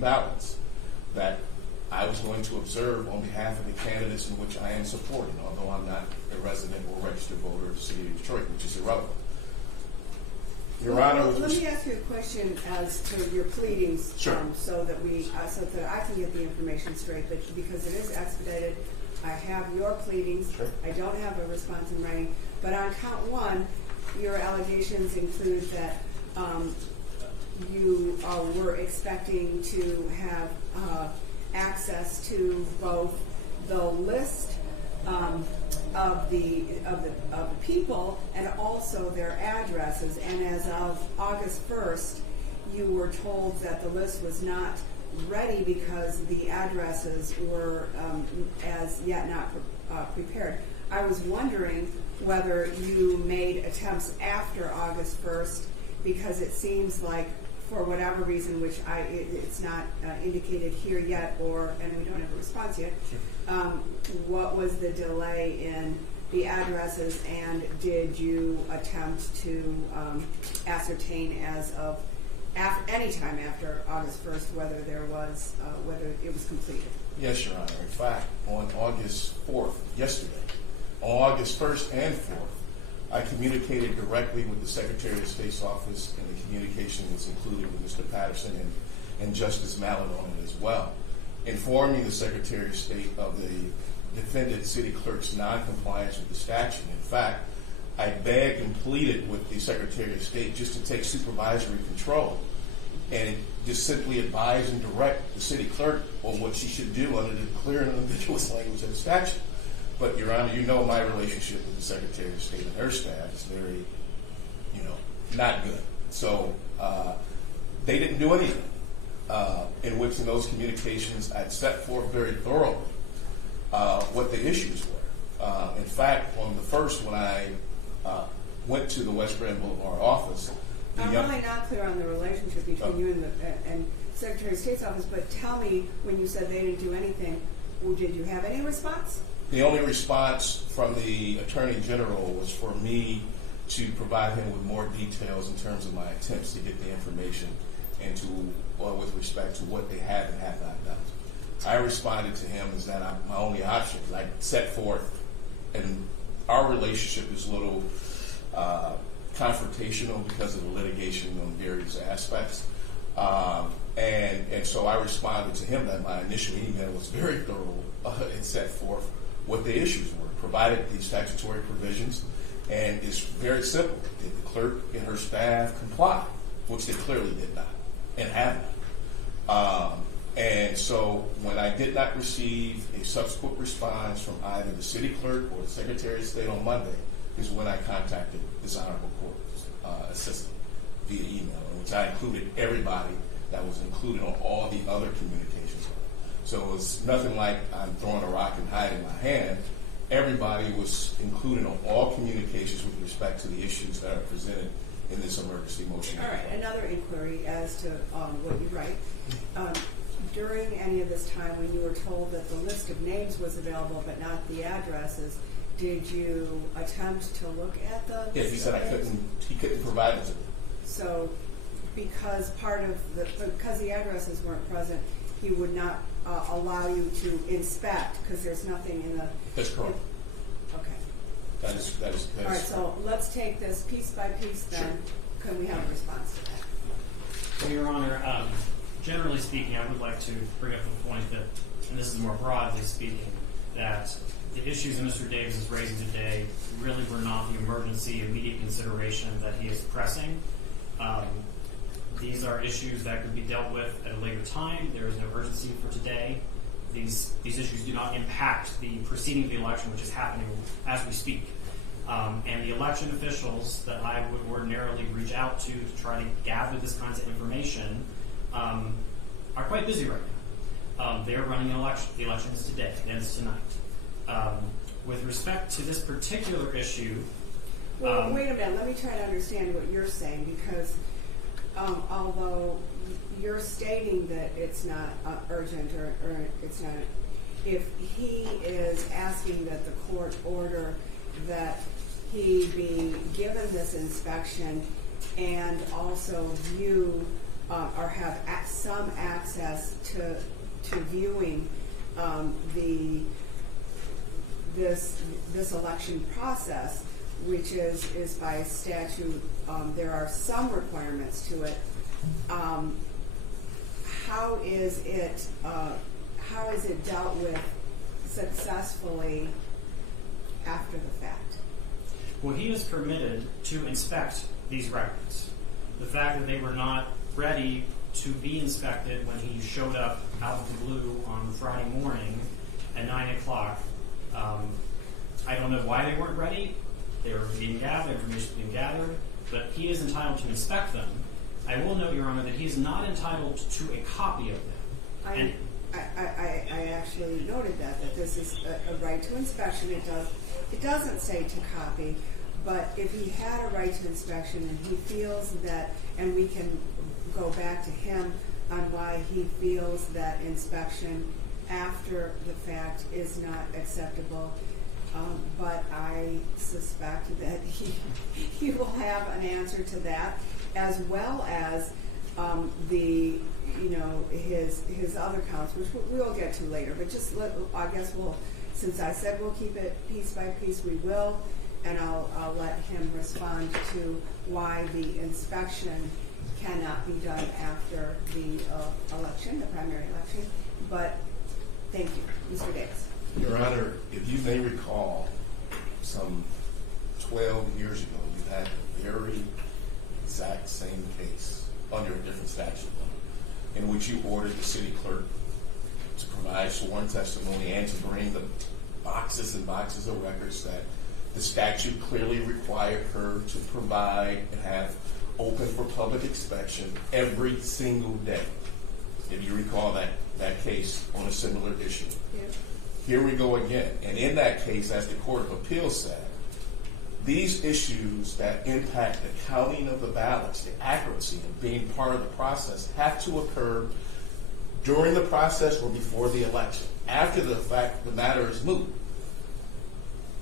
ballots that I was going to observe on behalf of the candidates in which I am supporting, although I'm not a resident or registered voter of the city of Detroit, which is irrelevant. Your Honor, let me ask you a question as to your pleadings, sure. So that I can get the information straight. But because it is expedited, I have your pleadings. Sure. I don't have a response in writing. But on count one, your allegations include that you were expecting to have access to both the list of the people and also their addresses. And as of August 1st, you were told that the list was not ready because the addresses were as yet not prepared. I was wondering whether you made attempts after August 1st, because it seems like, for whatever reason, which it's not indicated here yet, and we don't have a response yet, what was the delay in the addresses, and did you attempt to ascertain as of any time after August 1st whether it was completed? Yes, Your Honor. In fact, on August 4th, yesterday, on August 1st and 4th, I communicated directly with the Secretary of State's office, and the communication was included with Mr. Patterson and Justice Mallett on it as well, informing the Secretary of State of the defendant city clerk's noncompliance with the statute. In fact, I begged and pleaded with the Secretary of State just to take supervisory control and just simply advise and direct the city clerk on what she should do under the clear and unambiguous language of the statute. But, Your Honor, you know my relationship with the Secretary of State and her staff is very, not good. So they didn't do anything. In which, in those communications, I'd set forth very thoroughly what the issues were. In fact, on the first, when I went to the West Grand Boulevard office, I'm really not clear on the relationship between you and Secretary of State's office, but tell me, when you said they didn't do anything, did you have any response? The only response from the Attorney General was for me to provide him with more details in terms of my attempts to get the information and with respect to what they have and have not done. I responded to him as that my only option. I set forth, and our relationship is a little confrontational because of the litigation on various aspects. And so I responded to him that my initial email was very thorough and set forth what the issues were, provided the statutory provisions, and it's very simple. Did the clerk and her staff comply, which they clearly did not and have not. And so when I did not receive a subsequent response from either the city clerk or the Secretary of State on Monday is when I contacted this Honorable Court assistant via email, in which I included everybody that was included on all the other communications. So it's nothing like I'm throwing a rock and hiding my hand. Everybody was included on all communications with respect to the issues that are presented in this emergency motion. All right, another inquiry as to what you write. During any of this time when you were told that the list of names was available but not the addresses, did you attempt to look at the Yes, he said he couldn't provide it to me. So because the addresses weren't present, he would not allow you to inspect because there's nothing in the... That's correct. Okay. That is all right, so let's take this piece by piece then. Sure. Can we have a response to that? Well, Your Honor, generally speaking, I would like to bring up the point that, and this is more broadly speaking, that the issues that Mr. Davis is raising today really were not the emergency immediate consideration that he is pressing. These are issues that could be dealt with at a later time. There is no urgency for today. These issues do not impact the proceeding of the election, which is happening as we speak. And the election officials that I would ordinarily reach out to try to gather this kinds of information are quite busy right now. They're running an election. The election is today. It ends tonight. With respect to this particular issue... Well, wait a minute. Let me try to understand what you're saying, because although you're stating that it's not urgent or it's not, if he is asking that the court order that he be given this inspection and also view or have some access to viewing this election process, which is by statute. There are some requirements to it. How is it dealt with successfully after the fact? Well, he is permitted to inspect these records. The fact that they were not ready to be inspected when he showed up out of the blue on Friday morning at 9 o'clock, I don't know why they weren't ready. They were being gathered, information being gathered, but he is entitled to inspect them. I will note, Your Honor, that he is not entitled to a copy of them. I actually noted that this is a right to inspection. It doesn't say to copy, but if he had a right to inspection and he feels that, and we can go back to him on why he feels that inspection after the fact is not acceptable, but I suspect that he will have an answer to that, as well as his other counts, which we'll get to later. But I guess since I said we'll keep it piece by piece, we will, and I'll let him respond to why the inspection cannot be done after the election, the primary election. But thank you, Mr. Davis. Your Honor, if you may recall, some 12 years ago, you had the very exact same case under a different statute in which you ordered the city clerk to provide sworn testimony and to bring the boxes and boxes of records that the statute clearly required her to provide and have open for public inspection every single day. If you recall that case on a similar issue. Yeah. Here we go again. And in that case, as the Court of Appeals said, these issues that impact the counting of the ballots, the accuracy of being part of the process, have to occur during the process or before the election. After the fact, the matter is moot.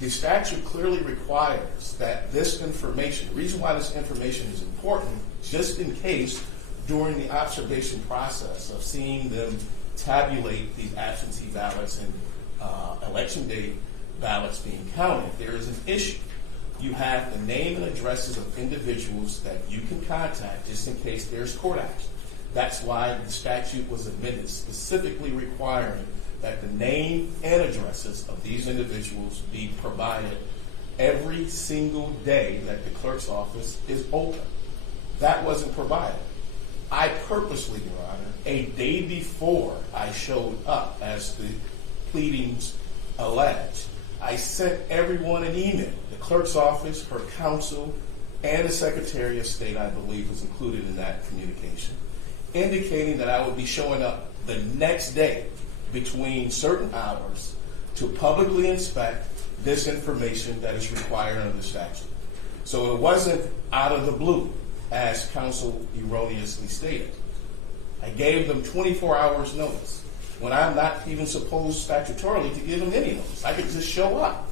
The statute clearly requires that this information, the reason why this information is important, just in case during the observation process of seeing them tabulate these absentee ballots and election day ballots being counted, there is an issue. You have the name and addresses of individuals that you can contact just in case there's court action. That's why the statute was amended, specifically requiring that the name and addresses of these individuals be provided every single day that the clerk's office is open. That wasn't provided. I purposely, Your Honor, a day before I showed up, as the pleadings allege, I sent everyone an email. The clerk's office, her counsel, and the Secretary of State, I believe, was included in that communication, indicating that I would be showing up the next day between certain hours to publicly inspect this information that is required under the statute. So it wasn't out of the blue, as counsel erroneously stated. I gave them 24 hours notice when I'm not even supposed statutorily to give them any notice. I could just show up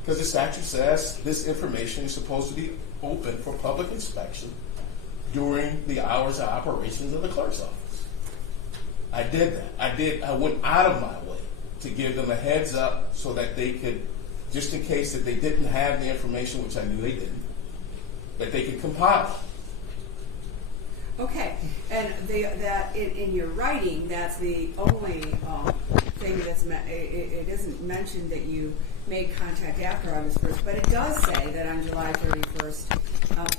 because the statute says this information is supposed to be open for public inspection during the hours of operations of the clerk's office. I did that. I went out of my way to give them a heads up so that they could, just in case that they didn't have the information, which I knew they didn't, that they could compile it. Okay, and that in your writing, that's the only thing that's it isn't mentioned that you made contact after August 1st, but it does say that on July 31st,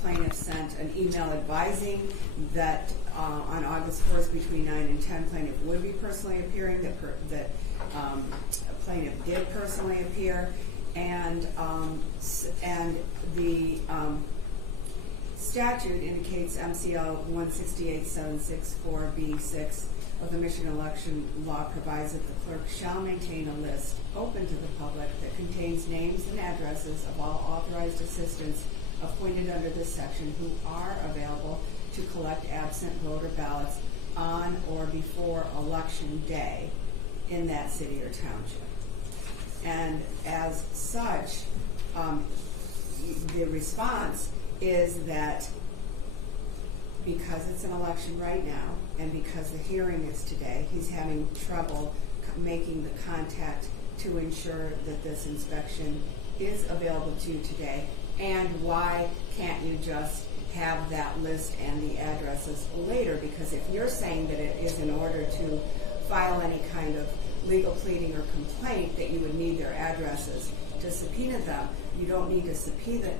plaintiff sent an email advising that on August 1st between 9 and 10, plaintiff would be personally appearing, that plaintiff did personally appear, and the statute indicates MCL 168.764B6 of the Michigan election law provides that the clerk shall maintain a list open to the public that contains names and addresses of all authorized assistants appointed under this section who are available to collect absent voter ballots on or before election day in that city or township. And as such, the response is that because it's an election right now, and because the hearing is today, he's having trouble making the contact to ensure that this inspection is available to you today? And why can't you just have that list and the addresses later? Because if you're saying that it is in order to file any kind of legal pleading or complaint that you would need their addresses to subpoena them, you don't need a subpoena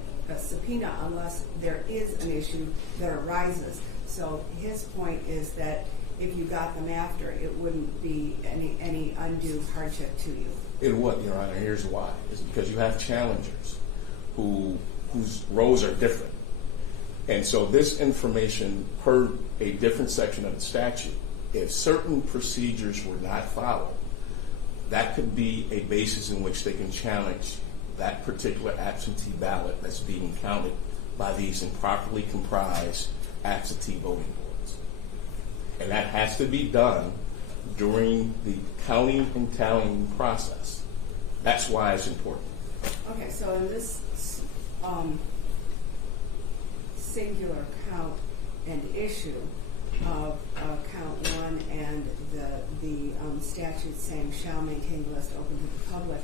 unless there is an issue that arises. So his point is that if you got them after, it wouldn't be any undue hardship to you. It would, Your Honor. Here's why. It's because you have challengers whose roles are different. And so this information, per a different section of the statute, if certain procedures were not followed, that could be a basis in which they can challenge that particular absentee ballot that's being counted by these improperly comprised absentee voting boards. And that has to be done during the counting and tallying process. That's why it's important. Okay, so in this singular count and issue of count one and the statute saying shall maintain the list open to the public,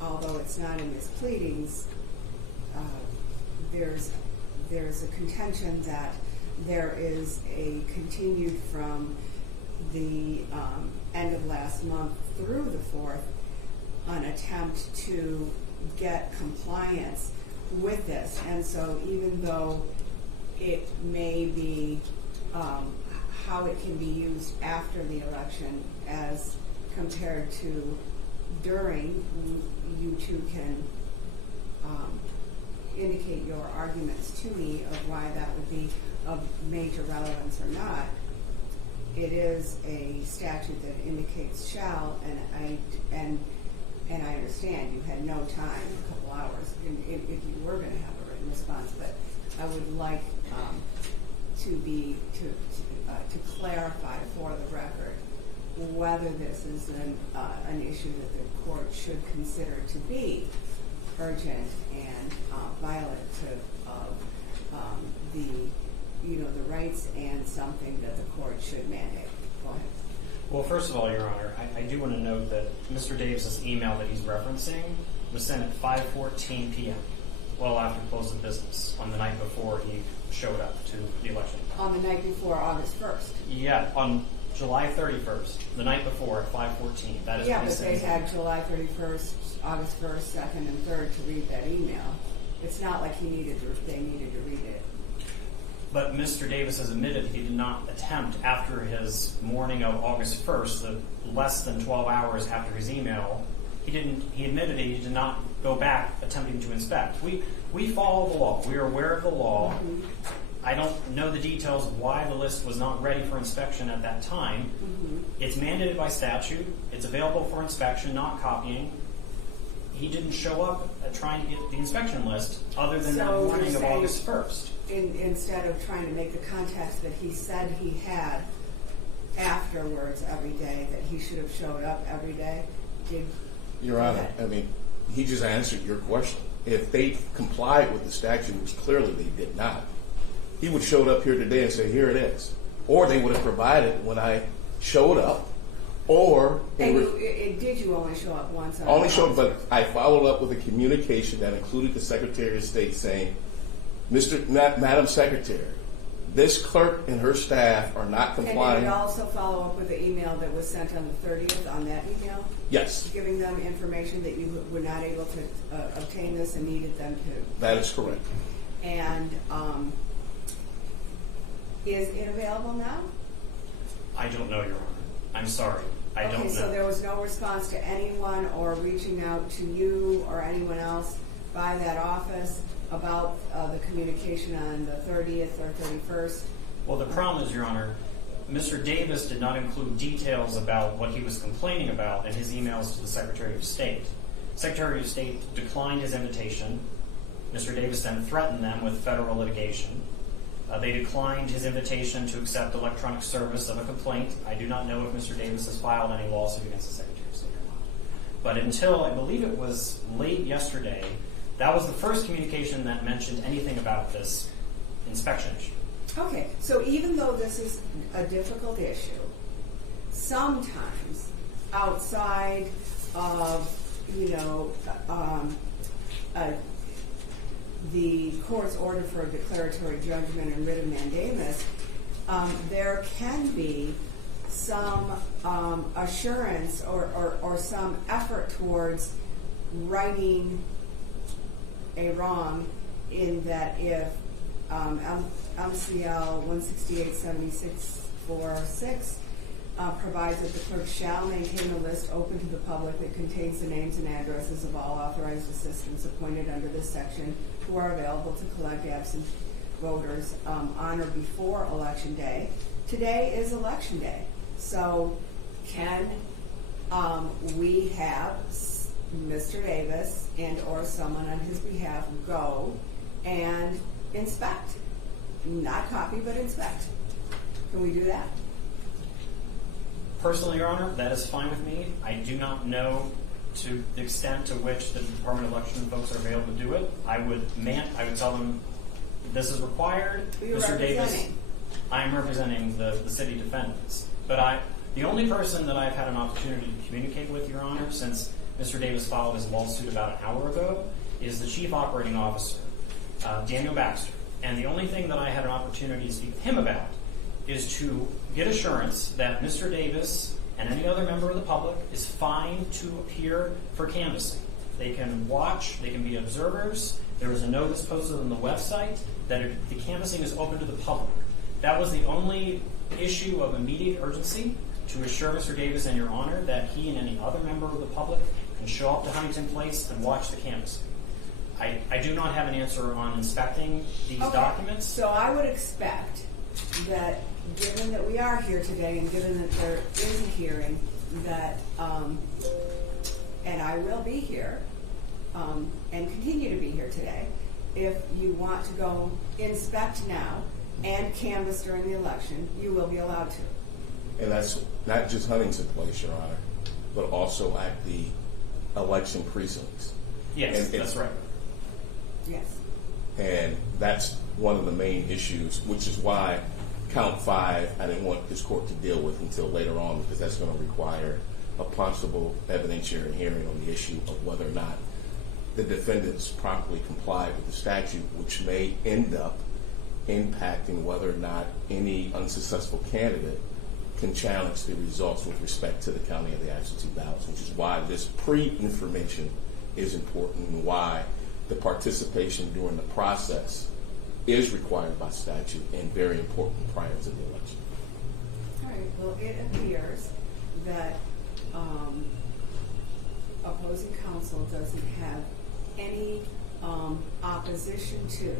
although it's not in his pleadings, there's a contention that there is a continued from the end of last month through the 4th an attempt to get compliance with this. And so even though it may be how it can be used after the election as compared to during, you two can indicate your arguments to me of why that would be of major relevance or not. It is a statute that indicates shall, and I understand you had no time, a couple hours, if you were going to have a written response, but I would like to clarify for the record whether this is an issue that the court should consider to be urgent and violative of the rights and something that the court should mandate. Go ahead. Well, first of all, Your Honor, I do want to note that Mr. Davis's email that he's referencing was sent at 5:14 p.m., well after close of business, on the night before he showed up to the election. On the night before August 1st. Yeah, on July 31st, the night before at 5:14. That is yeah, what he but they said. had July 31st, August 1st, 2nd, and 3rd to read that email. It's not like they needed to read it. But Mr. Davis has admitted he did not attempt after his morning of August 1st, the less than 12 hours after his email, he admitted he did not go back attempting to inspect. We follow the law. We are aware of the law. Mm-hmm. I don't know the details of why the list was not ready for inspection at that time. Mm-hmm. It's mandated by statute. It's available for inspection, not copying. He didn't show up trying to get the inspection list other than that morning of August 1st. Instead of trying to make the context that he said he had afterwards every day, that he should have showed up every day? Your Honor, I mean, he just answered your question. If they complied with the statute, which clearly they did not, he would have showed up here today and say, here it is. Or they would have provided when I showed up. Or did you only show up once? Only showed, but I followed up with a communication that included the Secretary of State saying, Madam Secretary, this clerk and her staff are not complying. And you would also follow up with the email that was sent on the 30th on that email? Yes. Giving them information that you were not able to obtain this and needed them to. That is correct. And is it available now? I don't know, Your Honor. I'm sorry. I don't know. Okay, so there was no response to anyone or reaching out to you or anyone else by that office about the communication on the 30th or 31st? Well, the problem is, Your Honor, Mr. Davis did not include details about what he was complaining about in his emails to the Secretary of State. Secretary of State declined his invitation. Mr. Davis then threatened them with federal litigation. They declined his invitation to accept electronic service of a complaint. I do not know if Mr. Davis has filed any lawsuit against the Secretary of State or not. But until, I believe it was late yesterday, that was the first communication that mentioned anything about this inspection issue. Okay, so even though this is a difficult issue, sometimes outside of, the court's order for a declaratory judgment and writ of mandamus, there can be some assurance or some effort towards righting a wrong, in that if MCL 168-7646 provides that the clerk shall maintain a list open to the public that contains the names and addresses of all authorized assistants appointed under this section who are available to collect absent voters on or before Election Day. Today is Election Day, so can we have Mr. Davis and or someone on his behalf go and inspect? Not copy, but inspect. Can we do that? Personally, Your Honor, that is fine with me. I do not know to the extent to which the Department of Election folks are available to do it. I would tell them this is required. You're Mr. Davis, representing. I am representing the city defendants. But the only person that I've had an opportunity to communicate with, Your Honor, since Mr. Davis filed his lawsuit about an hour ago, is the Chief Operating Officer, Daniel Baxter. And the only thing that I had an opportunity to speak with him about is to get assurance that Mr. Davis and any other member of the public is fine to appear for canvassing. They can watch, they can be observers. There is a notice posted on the website that the canvassing is open to the public. That was the only issue of immediate urgency, to assure Mr. Davis and Your Honor that he and any other member of the public can show up to Huntington Place and watch the canvassing. I do not have an answer on inspecting these documents. So I would expect that, given that we are here today and given that there is a hearing, that, and I will be here and continue to be here today, if you want to go inspect now and canvass during the election, you will be allowed to. And that's not just Huntington Place, Your Honor, but also at the election precincts. Yes, that's right. Yes. And that's one of the main issues, which is why count 5 I didn't want this court to deal with until later on, because that's going to require a possible evidentiary hearing on the issue of whether or not the defendants properly complied with the statute, which may end up impacting whether or not any unsuccessful candidate can challenge the results with respect to the counting of the absentee ballots, which is why this pre-information is important and why the participation during the process is required by statute and very important prior to the election. All right. Well, it appears that opposing counsel doesn't have any opposition to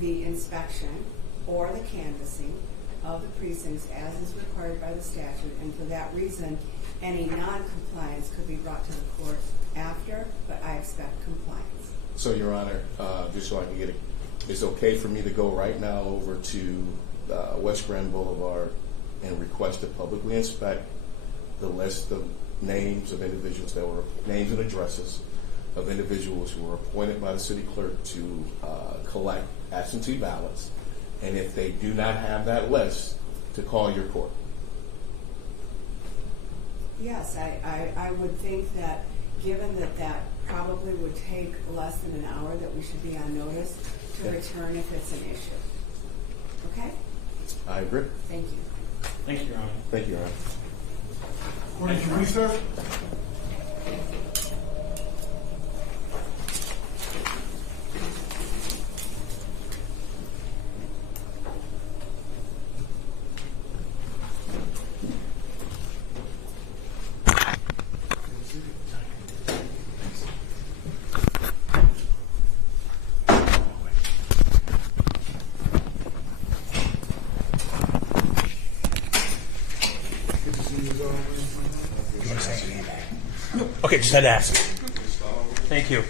the inspection or the canvassing of the precincts as is required by the statute, and for that reason, any non-compliance could be brought to the court after, but I expect compliance. So, Your Honor, just so I can get it, it's okay for me to go right now over to West Grand Boulevard and request to publicly inspect the list of names of individuals that were, names and addresses of individuals who were appointed by the city clerk to collect absentee ballots, and if they do not have that list, to call your court. Yes, I would think that, given that that probably would take less than an hour, that we should be on notice to return if it's an issue. Okay? I agree. Thank you. Thank you, Your Honor. Thank you, Your Honor. Court is recessed. Good to see you as always. Okay, just had to ask. Thank you.